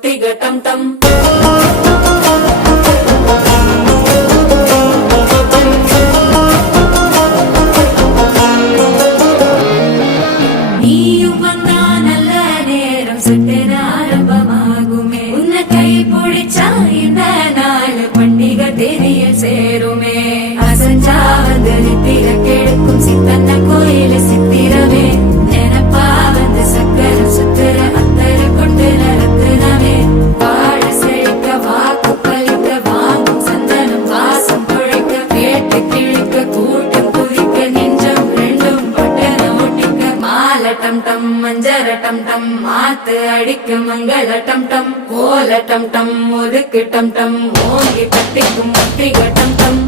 Tiga tam tam நீயும் வந்தா நல்ல நேரம் சட்டென ஆரம்பமாகுமே உன்னை கை பிடிச்சா இந்த நாள் பண்டிகை தேதியில் சேருமே அசஞ்சா வந்து நித்திர கெடுக்கும் சித்தன்ன கோயில சித்திரமே நினப்பா வந்து சக்கர சுத்துற அத்தர கொண்டு நடத்துனவே வாழ செழிக்க வாக்கு பலிக்க வாங்கும் சந்தனம் வாசம் குழைக்க கேட்டு கிழிக்க கூட்டம் குதிக்க நெஞ்சம் ரெண்டும் பட்டன ஒட்டிக்க மால டம் டம் மஞ்சர டம் டம் மாத்து அடிக்க மங்கள டம் டம் கோல டம் டம் ஒதுக்கு டம் டம் ஓங்கி கட்டிக்கும் முத்திக டம் டம்